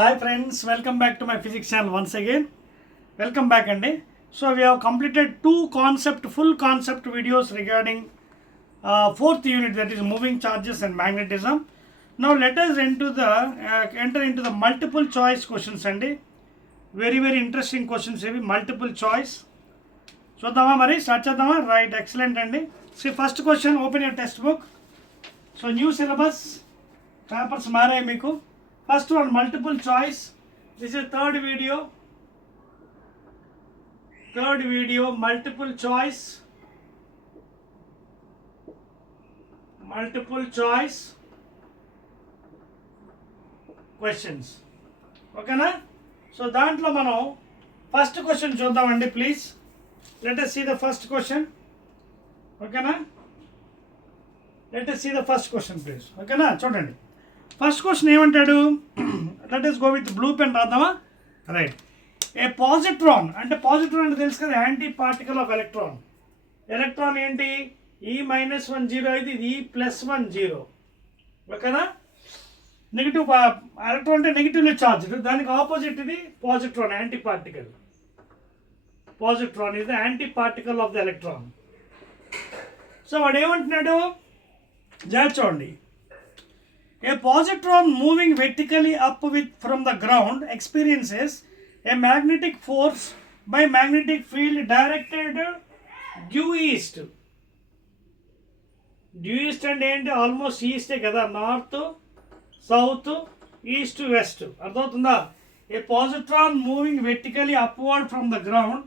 Hi friends, welcome back to my physics channel once again. Welcome back Andy. So we have completed full concept videos regarding fourth unit, that is moving charges and magnetism. Now let us enter into the multiple choice questions Andy. Very interesting questions heavy multiple choice. So start chedama. Right, excellent Andy. See first question, open your textbook. So new syllabus, papers mare meeku. First one, multiple choice. This is third video, multiple choice questions. Okay na? So dantlo mano first question chuddamandi please. Let us see the first question. Okay na? Let us see the first question please. Okay na? Chudandi. First question ఏమంటాడు, let us go with blue pen రాద్దామా. Right, a positron అంటే తెలుసు కదా, anti particle of electron. Electron ఏంటి, E-1 0 అయితే ఇది E+1 0. ఓకేనా? Negative electron అంటే నెగిటివ్లీ చార్జ్డ్, దానికి ఆపోజిట్ ఇది పాజిట్రాన్, యాంటీ పార్టికల్. పాజిట్రాన్ ఇది anti particle of the electron. So వాడు ఏమంటున్నాడు జాగ్రత్త చూడండి. A positron moving vertically up from the ground experiences a magnetic force by magnetic field directed due east. Due east and almost east kada, north, south, east, west. Ardhotunda? A positron moving vertically upward from the ground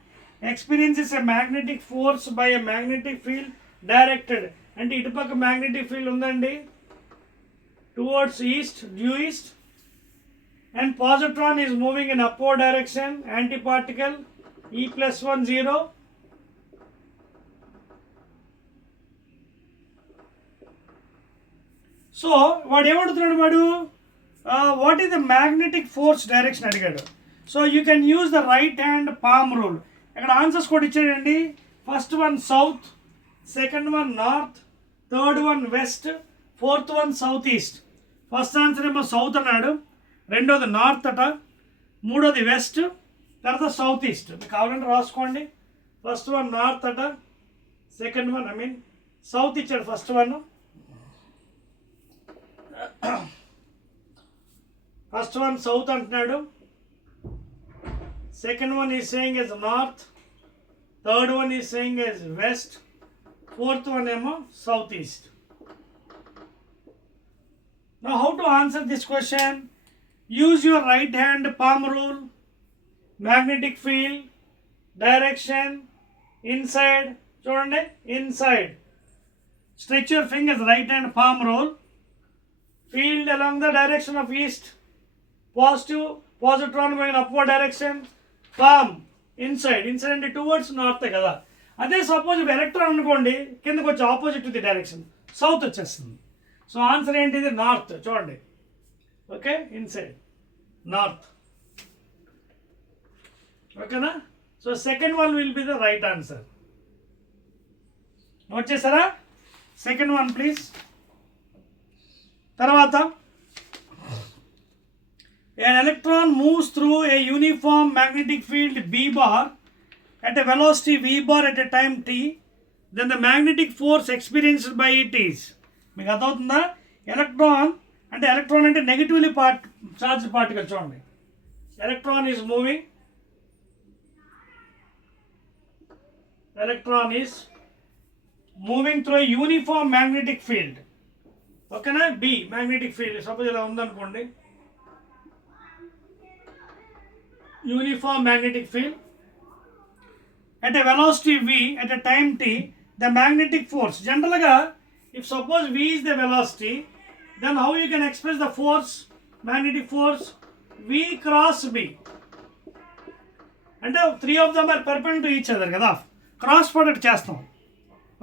experiences a magnetic force by a magnetic field directed. And itupaka magnetic field undandi towards east, due east, and positron is moving in upward direction, antiparticle E+1 0. So what ఏమడుతున్నాడు వాడు, what is the magnetic force direction అడిగాడు. So you can use the right hand palm rule. ఇక్కడ ఆన్సర్స్ కూడా ఇచ్చాడండి. First one south, second one north, third one west, fourth one south east. First answer ఏమో సౌత్ అన్నాడు, రెండోది నార్త్ అట, మూడోది వెస్ట్, తర్వాత సౌత్ ఈస్ట్. మీకు కావాలంటే రాసుకోండి. ఫస్ట్ వన్ నార్త్ అట, సెకండ్ వన్ సౌత్ ఇచ్చాడు. ఫస్ట్ వన్ సౌత్ అంటున్నాడు, second one is saying as north, third one is saying as west, fourth one ఏమో south east. Now how to answer this question? Use your right hand palm rule, magnetic field, direction, inside, చూడండి inside. Stretch your fingers, right hand palm rule, field along the direction of east, positive, positron going upward direction, palm inside అంటే towards north కదా. అదే suppose electron అనుకోండి, కిందకు వచ్చి opposite the direction, south వచ్చేస్తుంది. So answer ఏంటిది, north. చూడండి, okay, inside north. ఓకేనా? So second one will be the right answer. Note చేశారా? Second one please. తర్వాత, an electron moves through a uniform magnetic field B bar at a velocity V bar at a time t, then the magnetic force experienced by it is. మీకు అర్థమవుతుందా? ఎలక్ట్రాన్ అంటే negatively charge particle. చూడండి, electron is moving through a uniform magnetic field. ఓకేనా? B magnetic field suppose ఇలా ఉందనుకోండి, uniform magnetic field at a velocity v at a time t, the magnetic force. Generally, if suppose v is the velocity, then how you can express the force, magnetic force? V cross b. అంటే 3 of them are perpendicular to each other కదా, cross product చేస్తాం.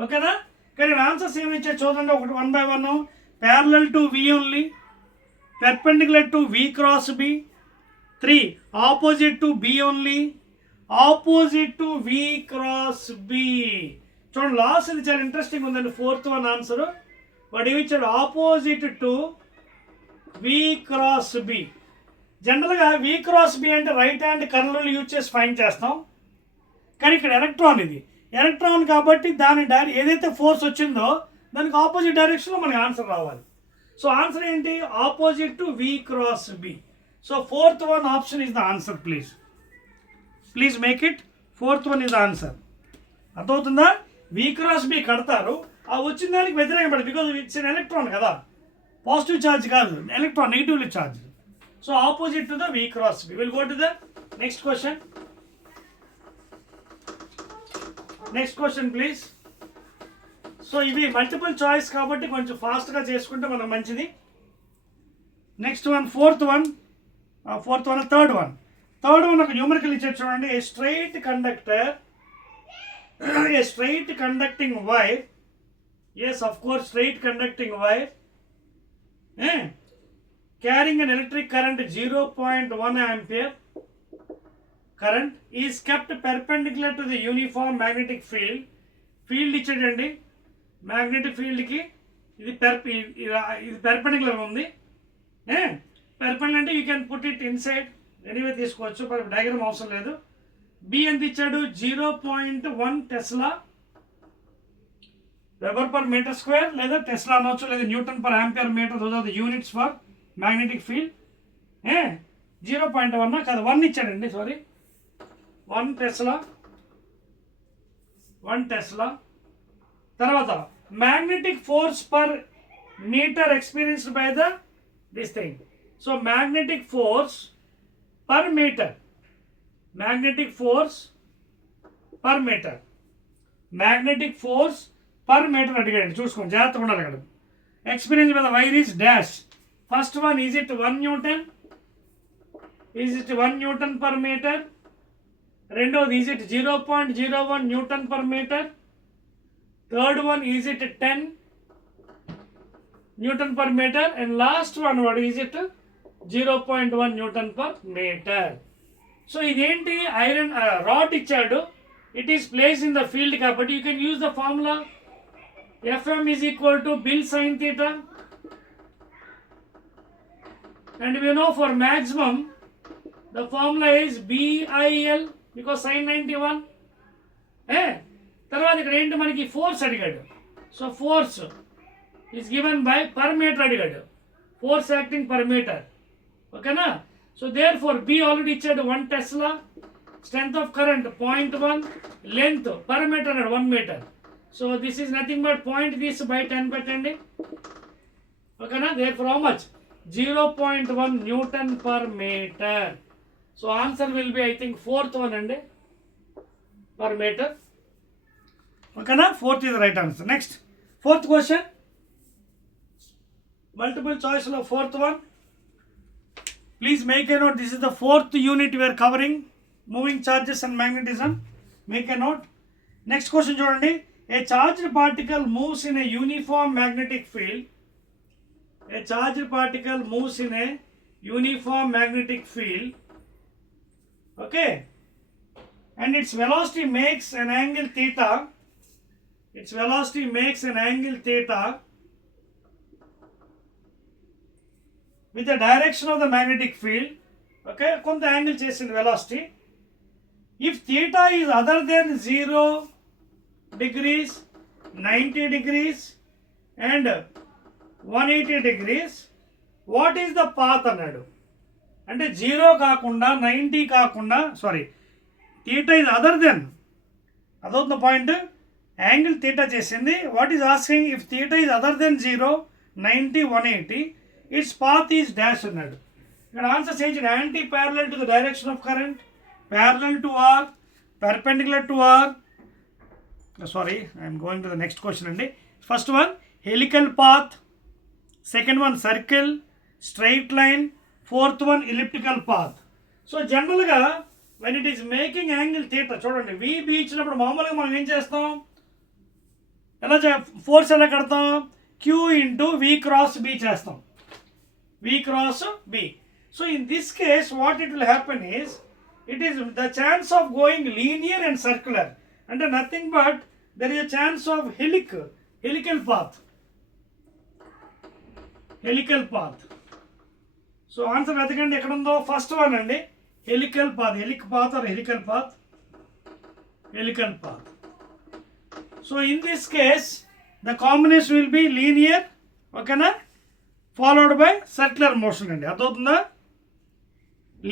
ఓకేనా? కానీ ఆన్సర్స్ ఏమి ఇచ్చా చూడండి, ఒకటి 1 by 1, parallel to v only, perpendicular to v cross b. 3 opposite to b only, opposite to v cross b. చూడండి, లాస్ట్ ఇది చాలా ఇంట్రెస్టింగ్ ఉందండి. ఫోర్త్ వన్ ఆన్సర్ వాడు ఏమి ఇచ్చాడు, opposite to v cross b. జనరల్గా వి క్రాస్ బి అంటే రైట్ హ్యాండ్ కర్నల్ యూజ్ చేసి ఫైండ్ చేస్తాం, కానీ ఇక్కడ ఎలక్ట్రాన్ ఇది ఎలక్ట్రాన్ కాబట్టి దాని ఏదైతే ఫోర్స్ వచ్చిందో దానికి ఆపోజిట్ డైరెక్షన్లో మనకి ఆన్సర్ రావాలి. సో ఆన్సర్ ఏంటి? Opposite to V cross B. So fourth one option is the answer. Please make it fourth one is the answer. అర్థమవుతుందా? వి క్రాస్ బి కడతారు, ఆ వచ్చిన దానికి వ్యతిరేకం పడదు, బికాజ్ ఇట్స్ ఎన్ ఎలక్ట్రాన్ కదా, పాజిటివ్ ఛార్జ్ కాదు, electron negatively charge. So opposite to the V cross B. Will go to the next question. Next question please. So ఇవి మల్టిపుల్ చాయిస్ కాబట్టి కొంచెం ఫాస్ట్గా చేసుకుంటే మనకు మంచిది. నెక్స్ట్ వన్ థర్డ్ వన్ ఒక న్యూమరికల్ ఇచ్చారు చూడండి. A straight conducting wire, yes of course straight conducting wire carrying an electric current 0.1 ampere current is kept perpendicular to the uniform magnetic field. Field ఇచ్చాడండి, మ్యాగ్నెటిక్ ఫీల్డ్కి ఇది perpendicular ఉంది. Perpendicular అంటే you can put it inside anyway తీసుకోవచ్చు, diagram అవసరం లేదు. B ఎంత ఇచ్చాడు? 0.1 tesla weber per metre square, లేదా టెస్లా అనవచ్చు, లేదా newton per ampere metre, those are the units for magnetic field. 0.1 కాదు 1 ఇచ్చాడండి, సారీ 1 టెస్లా. తర్వాత magnetic force per metre experienced by this thing. So magnetic force per metre అడిగాడు, చూసుకోండి జాగ్రత్తగా ఉండాలి అక్కడ. Experience by the wire is dash. First one, is it 1 newton? Per metre. రెండోది, is it 0.01 newton per metre. Third one, is it 10 newton per metre. And last one, what is it? 0.1 newton per metre. So ఇదేంటి? Iron rod ఇచ్చాడు, it is place in the field కాబట్టి you can use the formula Fm is equal to Bill sin theta, and we know for maximum the formula is BIL because sin 91. తర్వాత ఇక్కడ ఏంటి మనకి force అడిగాడు. So force is given by per metre అడిగాడు, force acting per metre. ఓకేనా? So therefore B already ఇచ్చాడు 1 tesla, strength of current 0.1, length per metre అన్నాడు 1 metre. So this is nothing but point తీసి బై 10 పెట్టండి. ఓకేనా? Therefore how much? 0.1 newton per metre. So answer will be I think fourth one అండి, per metre. ఓకేనా? Fourth is right answer. Next fourth question, multiple చాయిస్లో fourth one. Please make a note, this is the fourth unit we are covering, moving charges and magnetism. Make a note. Next question చూడండి. A charged particle moves in a uniform magnetic field. Okay. And its velocity makes an angle theta. With the direction of the magnetic field. Okay. కొంత యాంగిల్ చేసింది velocity. If theta is other than 0 degrees, 90 degrees and 180 degrees, what is the path అన్నాడు. అంటే 0 కాకుండా 90 కాకుండా, sorry, theta is other than, అదవుతున్న point, angle theta చేసింది. What is asking? If theta is other than 0, 90, 180, its path is dash అన్నాడు. ఇక్కడ answer చేయించాడు. Anti parallel to the direction of current, parallel to R, perpendicular to R. Sorry, I am going to the next question అండి. First one helical path, second one circle, straight line, fourth one elliptical path. So జనరల్గా when it is making angle theta, చూడండి VB ఇచ్చినప్పుడు మామూలుగా మనం ఏం చేస్తాం? ఎలా ఫోర్స్ ఎలా కడతాం? Q into V cross B చేస్తాం, V cross B. So in this case what it will happen is, it is the chance of going linear and circular, అంటే nothing but there is a chance of helical path. So answer వెతకండి ఎక్కడ ఉందో. First one అండి, helical path. Helical path. So in this case the combination will be linear, ఓకేనా, followed by circular motion అండి. అర్థమవుతుందా?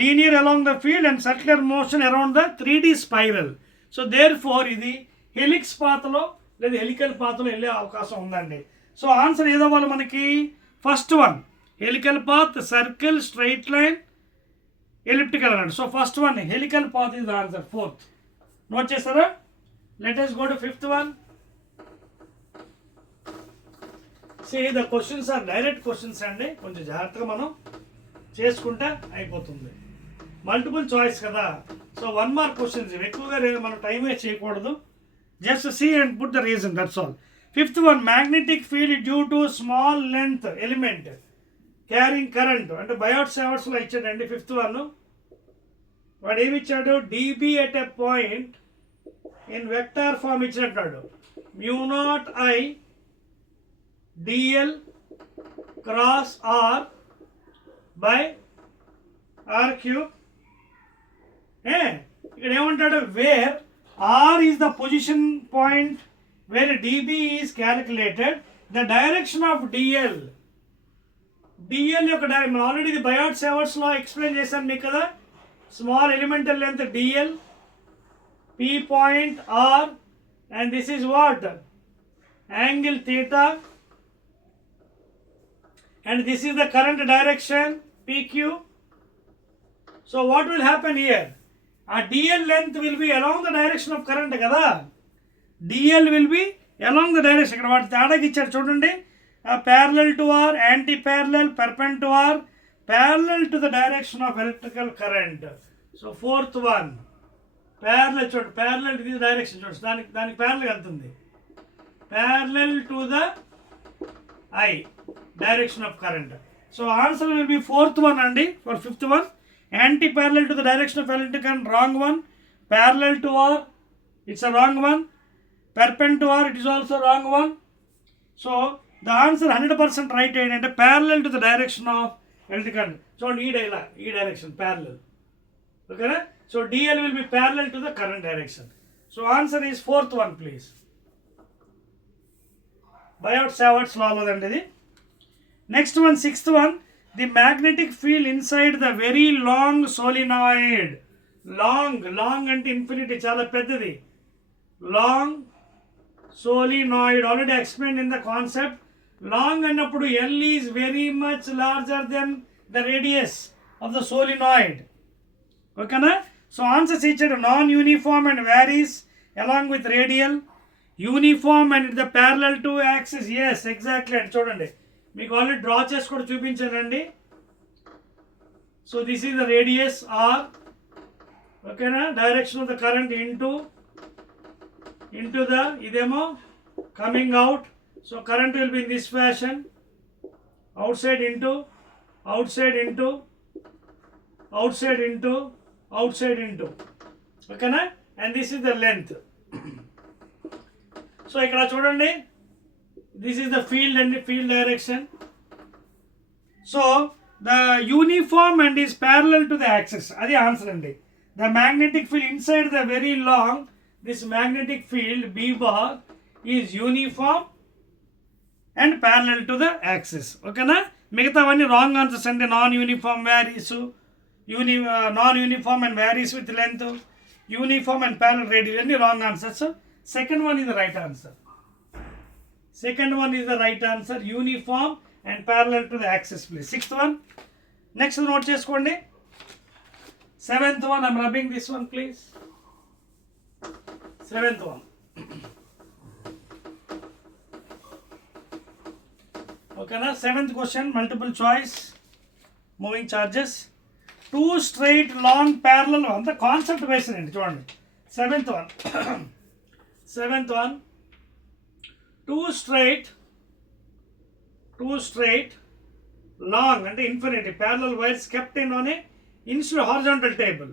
Linear along the field and circular motion around the 3D spiral. So therefore ఇది helix పాత్లో లేదా helical పాత్లో వెళ్ళే అవకాశం ఉందండి. సో ఆన్సర్ ఏదో వాళ్ళు మనకి first one helical path, circle, straight line, elliptical అన్నాడు. So first one helical path is the answer. Fourth note చేస్తారా? Let us go to fifth one. See, the questions are direct questions అండి, కొంచెం జాగ్రత్తగా మనం చేసుకుంటే అయిపోతుంది. మల్టిపుల్ చాయిస్ కదా, so 1 mark questions ఎక్కువగా మనం టైం వేస్ట్ చేయకూడదు. Just see and put the reason, that's all. Fifth one, magnetic field due to small length element carrying current. అంటే బయోట్ సేవర్స్లో ఇచ్చాడండి ఫిఫ్త్ వన్. వాడు ఏమి ఇచ్చాడు? D B at a point in vector form ఇచ్చినట్టు. μ0I dl cross r by r cube. ఇక్కడ ఏమంటాడు? Where r is the position point where db is calculated, the direction of dl యొక్క direction already ఇది బయోట్ సేవర్స్లో ఎక్స్ప్లెయిన్ చేశాను మీకు కదా. Small elemental length dl, p point r, and this is what? Angle theta, and this is the current direction pq. So what will happen here? Our dl length will be along the direction of current kada. dl will be along the direction. ఇక్కడ వాటి తేడాకి ఇచ్చారు చూడండి. Parallel to r, anti-parallel, perpendicular, parallel to the direction of electrical current. So fourth one, parallel చూడండి, parallel to this direction చూడండి, దానికి parallel వెళ్తుంది. Parallel to the I, direction of current. So answer will be fourth one అండి for fifth one. Anti-parallel to the direction of electric current, wrong one. Parallel to r, it's a wrong one. Perpendicular, it is also wrong one. So the answer 100% right ఏంటంటే parallel to the direction of electric current. చూడండి ఈ direction parallel, okay na? So dl will be parallel to the current direction. So answer is fourth one please. Biout Savart's law అండి ఇది. Next one, sixth one, the magnetic field inside the very long solenoid. Long అంటే infinity, చాలా పెద్దది. Long solenoid, already explained in the concept. Long అన్నప్పుడు L is very much larger than the radius of the solenoid. ఓకేనా? So answers ఇచ్చాడు. Non uniform and varies along with radial. Uniform and the parallel to axis. Yes exactly అండి. చూడండి మీకు already draw చేసి కూడా చూపించానండి. So this is the radius R, ఓకేనా, direction of the current into the ఇదేమో coming out. So current will be in this fashion, outside into ఓకేనా, and this is the length. So ఇక్కడ చూడండి, this is the field అండి, field direction. So the uniform and is parallel to the axis, అది ఆన్సర్ అండి. The magnetic field inside the very long, this magnetic field B bar is uniform and parallel to the axis. ఓకేనా? మిగతావన్నీ wrong answers అండి. Non uniform varies, non uniform and varies with length, uniform and parallel radius, అన్ని wrong answers. Second one is the right answer. Uniform and parallel to the axis please. Sixth one. Next note cheskondi. Seventh one, I'm rubbing this one please. Seventh one. Okay na? Seventh question, multiple choice, moving charges. Two straight long parallel on the concept based andi chudandi. Seventh one, two straight long and infinity parallel wires kept in on a horizontal table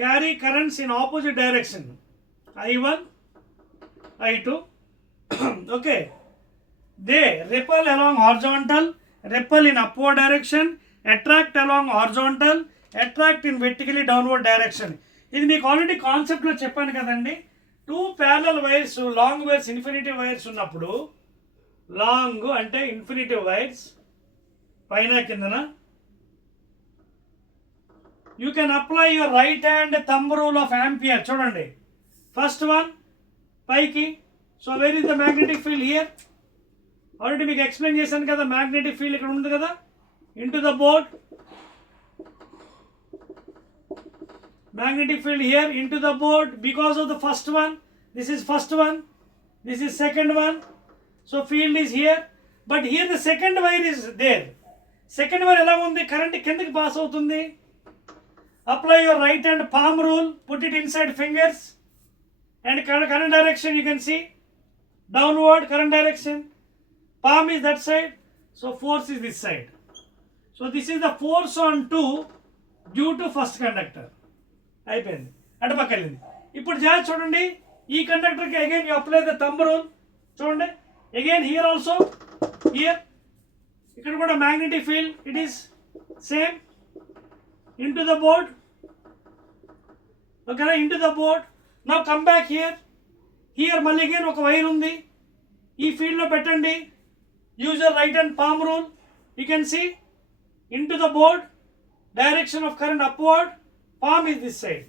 carry currents in opposite direction, I1, I2. Okay, they repel along horizontal, repel in upward direction, attract along horizontal, attract in vertically downward direction. ఇది మీకు ఆల్రెడీ కాన్సెప్ట్లో చెప్పాను కదండి. 2 parallel wires, long wires, infinitive wires ఉన్నప్పుడు, లాంగ్ అంటే infinitive wires పైన కిందన, you can apply your right hand thumb rule of ampere. చూడండి, ఫస్ట్ వన్ పైకి. So where is the magnetic field here? Already మీకు ఎక్స్ప్లెయిన్ చేశాను కదా, మ్యాగ్నెటిక్ ఫీల్డ్ ఇక్కడ ఉంది కదా, into the board. Magnetic field here into the board because of the first one. This is first one, this is second one. So field is here, but here the second wire is there. Second wire ela undi, current kindiki pass avutundi. Apply your right hand palm rule, put it inside fingers, and current direction you can see downward current direction. Palm is that side, so force is this side. So this is the force on 2 due to first conductor. అయిపోయింది, అటు పక్క వెళ్ళింది. ఇప్పుడు జాగ్రత్త చూడండి, ఈ కండక్టర్కి again you apply the thumb rule. చూడండి, అగైన్ హియర్ ఆల్సో, హియర్ ఇక్కడ కూడా magnetic field, it is same into the board. ఓకేనా, into the board. Now come back here. Here మళ్ళీ అగైన్ ఒక వైర్ ఉంది, ఈ ఫీల్డ్లో పెట్టండి. Use your right hand palm rule. You can see into the board, direction of current upward. Palm is this side.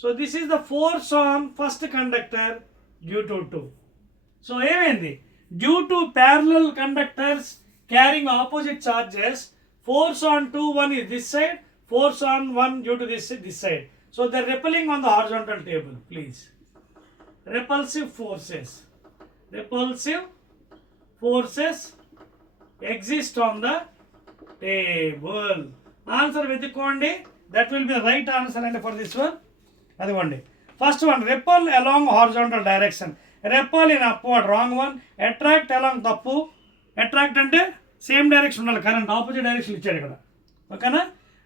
So this is the force on first conductor due to 2. So ఏమైంది? Due to parallel conductors carrying opposite charges, force on 2, 1 is this side, force on 1 due to this side. So they are repelling on the horizontal table, please. Repulsive forces exist on the table. Answer వెతుక్కోండి, that will be the right answer and for this one. అదిగోండి, first one repel along horizontal direction, repel in upward, wrong one. Attract along తప్పు. Attract అంటే same direction ఉండాలి, current opposite direction ఇచ్చాడు ఇక్కడ. ఓకేనా,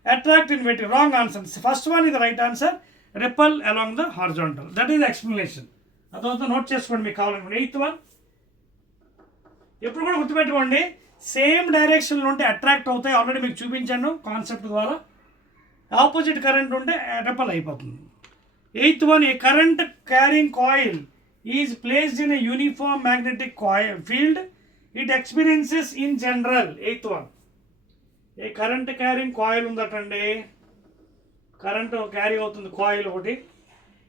attract in vertical, wrong answer. First one ఇది right answer, repel along the horizontal. That is explanation. అదంతా note చేసుకోండి మీకు కావాలనుకోండి. 8th వన్ ఎప్పుడు కూడా గుర్తుపెట్టుకోండి, సేమ్ డైరెక్షన్లో ఉంటే అట్రాక్ట్ అవుతాయి. ఆల్రెడీ మీకు చూపించాను కాన్సెప్ట్ ద్వారా. ఆపోజిట్ కరెంట్ ఉంటే రెపల్ అయిపోతుంది. 8th one, a current carrying coil is placed in a uniform magnetic field, it experiences in general. 8th one, a current carrying coil ఉందటండి, కరెంట్ క్యారీ అవుతుంది కాయిల్ ఒకటి.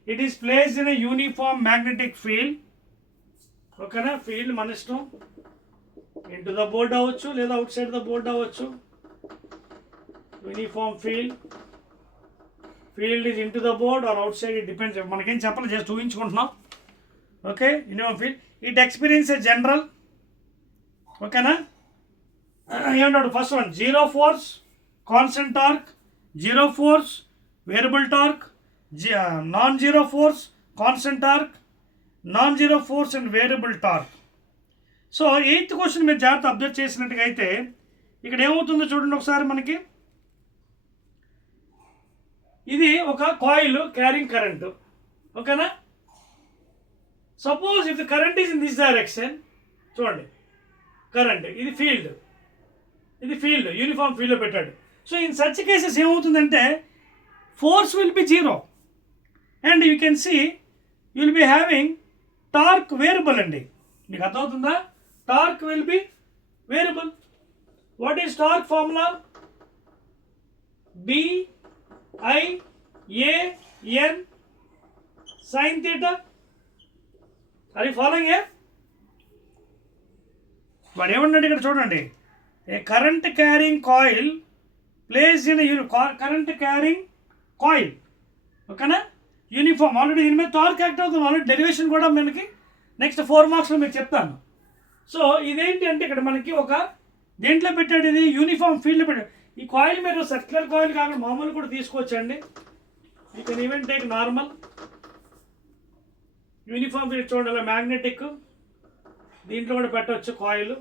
It is placed in a uniform magnetic field. ఓకేనా, field మన ఇష్టం, into the board అవ్వచ్చు లేదా outside the board అవ్వచ్చు. Uniform field is into the board or outside, it depends. మనకేం చెప్పాలి, జస్ట్ ఊహించుకుంటున్నాం. Okay, uniform field, it experience ఏ జనరల్. ఓకేనా, ఏమంటాడు first one, zero force, constant torque, zero force, variable torque, non zero force, constant torque, non zero force and variable torque. So 8th question మీరు జాగ్రత్త అబ్జర్వ్ చేసినట్టుగా అయితే ఇక్కడ ఏమవుతుందో చూడండి ఒకసారి. మనకి ఇది ఒక కాయిల్ క్యారింగ్ కరెంట్. ఓకేనా, suppose if the current is in this direction, చూడండి కరెంట్, ఇది ఫీల్డ్ యూనిఫామ్ ఫీల్డ్లో పెట్టాడు. సో ఇన్ సచ్ కేసెస్ ఏమవుతుందంటే force will be zero and you can see you will be having torque variable అండి. మీకు అర్థమవుతుందా? Torque will be variable. What is torque formula? BIAN sin theta. Are you following here? వాడు ఏమన్నాడు ఇక్కడ చూడండి, a current carrying coil place in current carrying coil. ఓకేనా, uniform. Already దీని మీద టార్క్ యాక్ట్ అవుతుంది, ఆల్రెడీ డెరివేషన్ కూడా మనకి నెక్స్ట్ 4 మార్క్స్లో మీకు చెప్తాను. సో ఇదేంటి అంటే ఇక్కడ మనకి ఒక దేంట్లో పెట్టాడు, ఇది యూనిఫామ్ ఫీల్డ్లో పెట్టాడు. ఈ కాయిల్ మీరు సర్క్యులర్ కాయిల్ కాకుండా మామూలు కూడా తీసుకోవచ్చండి. You can even take normal uniform field. చూడండి అలా మ్యాగ్నెటిక్, దీంట్లో కూడా పెట్టవచ్చు coil,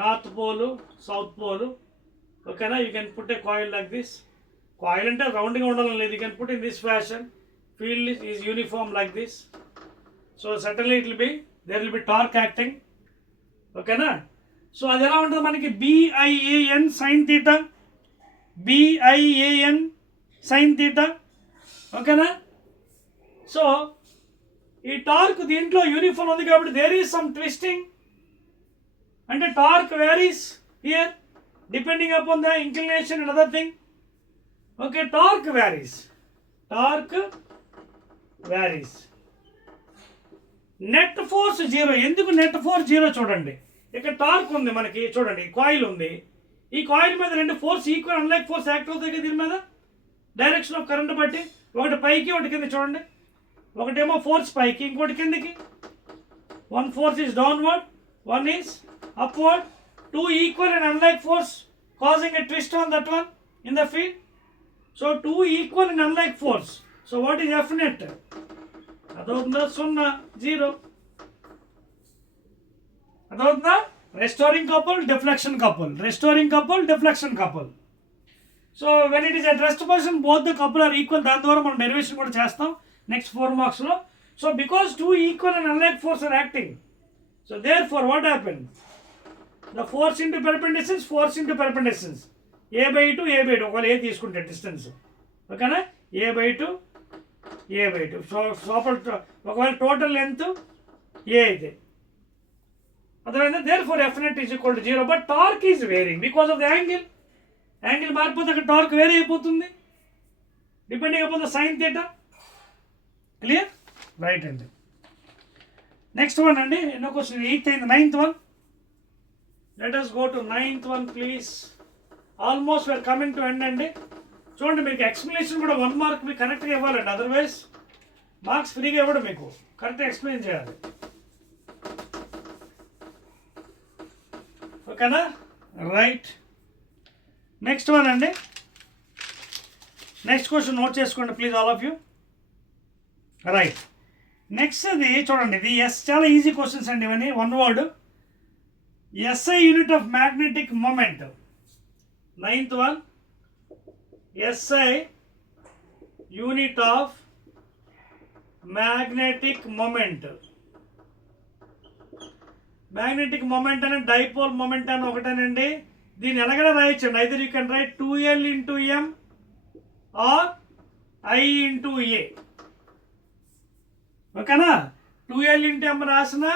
north pole south pole. ఓకేనా, you can put a coil like this. Coil అంటే రౌండ్గా ఉండాలని లేదు, you can put in this fashion. Field is uniform like this. So suddenly there will be torque acting. ఓకేనా, so అది ఎలా ఉంటుంది మనకి BIAN sin theta, BIAN sin theta, ఓకేనా. సో ఈ టార్క్ దీంట్లో యూనిఫామ్ ఉంది కాబట్టి దేర్ ఈజ్ సమ్ ట్విస్టింగ్, అంటే torque varies here depending upon the inclination and other thing. Okay, torque varies. Net force 0. ఎందుకు నెట్ ఫోర్స్ 0 చూడండి. ఇక్కడ టార్క్ ఉంది మనకి, చూడండి కాయిల్ ఉంది. ఈ కాయిల్ మీద రెండు force equal unlike force act అవుతాయి దీని మీద డైరెక్షన్ ఆఫ్ కరెంట్ బట్టి. ఒకటి పైకి ఒకటి కింద చూడండి. ఒకటేమో ఫోర్స్ పైకి, ఇంకోటి కిందకి. One force is downward, one is upward. Two equal and unlike force causing a twist on that one in the field. So two equal and unlike force. So what is F net? Adavunda 0. Adavunda restoring couple, deflection couple. So when it is at rest position, both the couple are equal. దాని ద్వారా మనం డెరివేషన్ కూడా చేస్తాం నెక్స్ట్ 4 marks లో. So because two equal and unlike force are acting, so therefore what happened? The force into perpendicular, A by 2, ఒకవేళ A తీసుకుంటే డిస్టెన్స్, ఓకేనా, A by 2. సో ఒకవేళ టోటల్ లెంత్ A అయితే అర్థమైందా. therefore F net is equal to 0. but torque is varying because of the angle మారిపోతే అక్కడ torque vary అయిపోతుంది depending upon the sine theta. Clear, right అండి. నెక్స్ట్ వన్ అండి, ఎన్నో క్వశ్చన్ 8th అయింది, 9th one. Let us go to 9th one please. Almost we are coming to end అండి. చూడండి మీకు ఎక్స్ప్లెనేషన్ కూడా 1 mark మీకు కరెక్ట్గా ఇవ్వాలండి, అదర్వైజ్ మార్క్స్ ఫ్రీగా ఇవ్వడం, మీకు కరెక్ట్గా ఎక్స్ప్లెయిన్ చేయాలి, ఓకేనా. రైట్, నెక్స్ట్ వన్ అండి. నెక్స్ట్ క్వశ్చన్ నోట్ చేసుకోండి please all of you. Right, next ఇది చూడండి, ఇది చాలా ఈజీ క్వశ్చన్స్ అండి ఇవన్నీ. 1 word. SI unit of magnetic moment. 9th one. SI unit of magnetic moment. Magnetic moment and dipole moment అని ఒకటేనండి. దీన్ని ఎలాగైనా రాయొచ్చండి. either you can write 2L into M or I into A. ఓకేనా, 2L into M రాసిన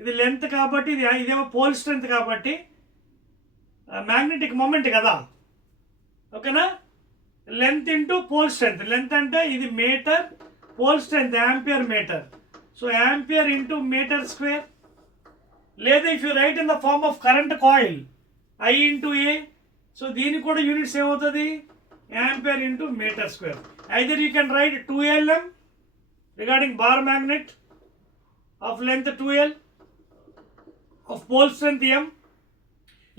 ఇది length కాబట్టి, ఇదేమో పోల్ స్ట్రెంత్ కాబట్టి మ్యాగ్నెటిక్ మొమెంట్ కదా, ఓకేనా. Length into pole strength, length అంటే ఇది metre, pole strength ampere metre. So ampere into metre square. లేదా if you write in the form of current coil I into A, so దీనికి కూడా units ఏమవుతుంది, ampere into metre square. Either you can write 2Lm regarding bar magnet of length 2L of pole strength M,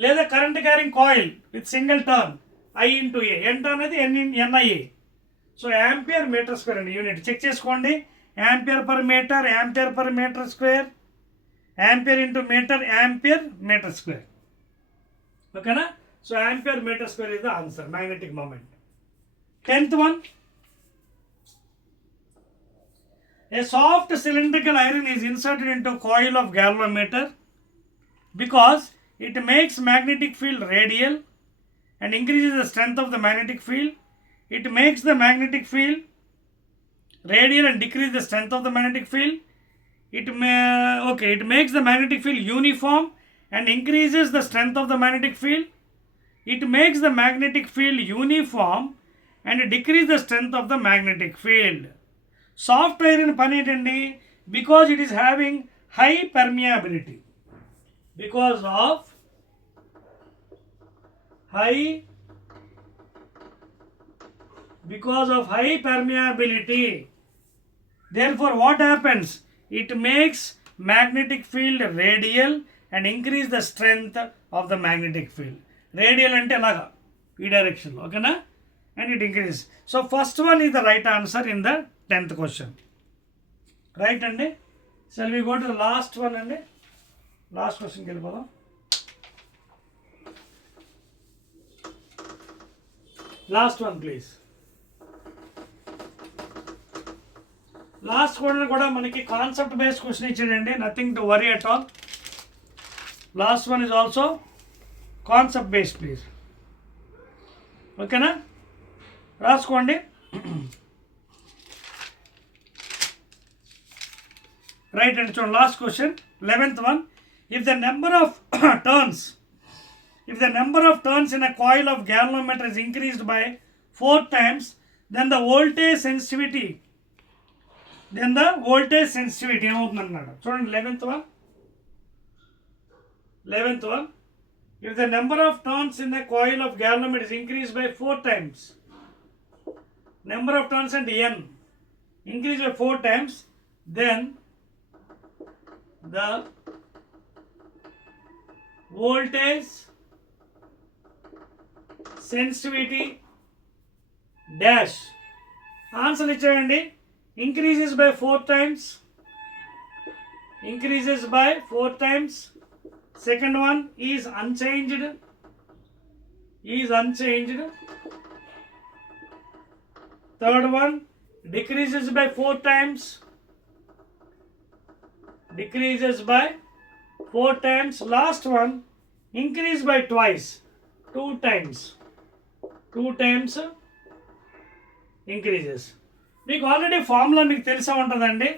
లేదా current carrying coil with single turn I into A. ఎంత అనేది NIA. So ampere metre square అండి unit. Check చేసుకోండి, ampere per metre square, ampere into metre, ampere metre square, ఓకేనా. So ampere metre square is the answer, magnetic moment. 10th one. A soft cylindrical iron is inserted into a coil of galvanometer because it makes magnetic field radial and increases the strength of the magnetic field. It makes the magnetic field radial and decreases the strength of the magnetic field. It makes the magnetic field uniform and increases the strength of the magnetic field. It makes the magnetic field uniform and decreases the strength of the magnetic field. Soft iron పని ఏంటండి, because it is having high permeability. Because of high permeability, therefore what happens, it makes magnetic field radial and increase the strength of the magnetic field. Radial అంటే అలాగా ఈ డైరెక్షన్, ఓకేనా, and it increases. So first one is the right answer in the 10th question. Right అండి. Shall we go to the last one అండి, లాస్ట్ క్వశ్చన్కి వెళ్ళిపోదాం. Last one please. Last question కూడా మనకి కాన్సెప్ట్ బేస్డ్ క్వశ్చన్ ఇచ్చాడండి, nothing to worry at all. Last one is also concept based, please. Okay na? రాసుకోండి. Right, and so last question, 11th one. If the number of turns in a coil of galvanometer is increased by 4 times, then the voltage sensitivity ఏమవుతుందన్నాడు. చూడండి 11th one. If the number of turns in a coil of galvanometer is increased by 4 times, number of turns and n increased by 4 times, then the voltage sensitivity dash answer ఇచ్చేయండి. increases by 4 times. Second one is unchanged. Third one decreases by 4 times. Last one increase by twice, 2 times increases. మీకు already formula మీకు తెలిసే ఉంటుందండి.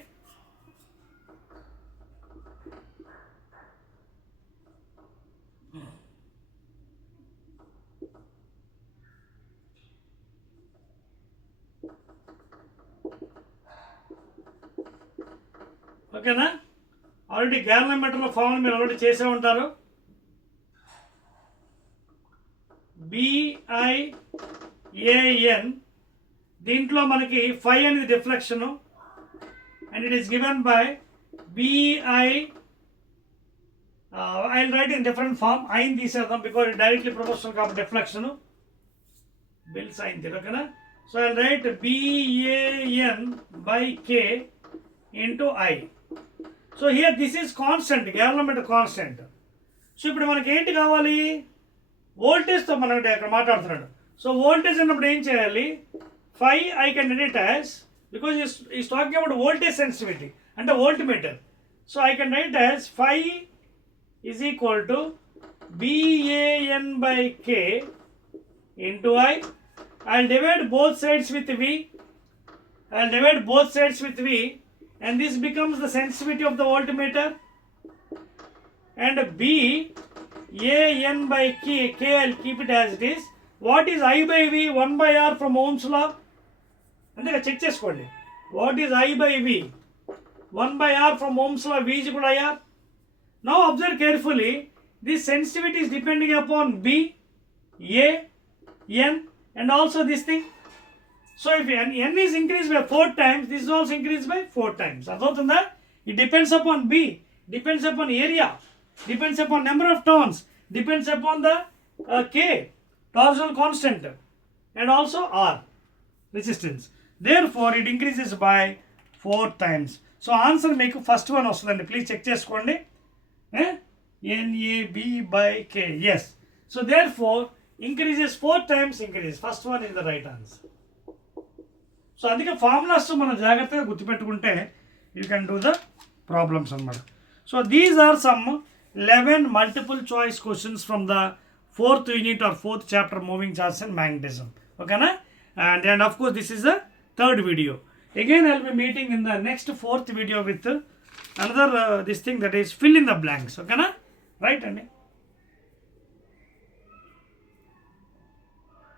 ఓకేనా? ఆల్రెడీ గ్యాలనోమీటర్లో ఫార్ములా మీరు ఆల్రెడీ చేసే ఉంటారు. BIAN, దీంట్లో మనకి phi అనేది deflection and it is given by BI. I'll write in different form. I తీసేద్దాం because it directly proportional కాబట్టి డిఫ్లెక్షన్ బిల్ సైన్ థీటా. ఓకేనా? So I'll write BAN by K into I. So here this is constant, galvanometer constant. So ఇప్పుడు మనకి ఏంటి కావాలి? వోల్టేజ్తో మనం అక్కడ మాట్లాడుతున్నాడు. సో వోల్టేజ్ అన్నప్పుడు ఏం చేయాలి? phi I can write as, because he's talking about voltage sensitivity అంటే voltmeter. So I can write as phi is equal to BAN by K into I. I'll divide both sides with V. And this becomes the sensitivity of the voltmeter. And BAN by K I'll keep it as it is. What is I by V? 1 by R from Ohm's law. అంటే చెక్ చేసుకోండి. What is I by V? 1 by R from Ohm's law. V is equal to IR. Now observe carefully. This sensitivity is depending upon B, A, N and also this thing. So if N is increased by 4 times, this is also increased by 4 times. అర్థమవుతుందా? It depends upon B, depends upon area, depends upon number of turns, depends upon the K, torsional constant, and also R, resistance. Therefore, it increases by 4 times. So answer మీకు first one వస్తుందండి. Please check చేసుకోండి. NAB by K. Yes. So therefore, increases 4 times increase. First one is the right answer. So అందుకే formulas మనం జాగ్రత్తగా గుర్తుపెట్టుకుంటే you can do the problems అన్నమాట. So these are some 11 multiple choice questions from the 4th unit or 4th chapter moving charges and magnetism. ఓకేనా? And of course this is the 3rd video. Again I will be meeting in the next 4th video with another this thing that is fill in the blanks. Okay na? Right, Andy?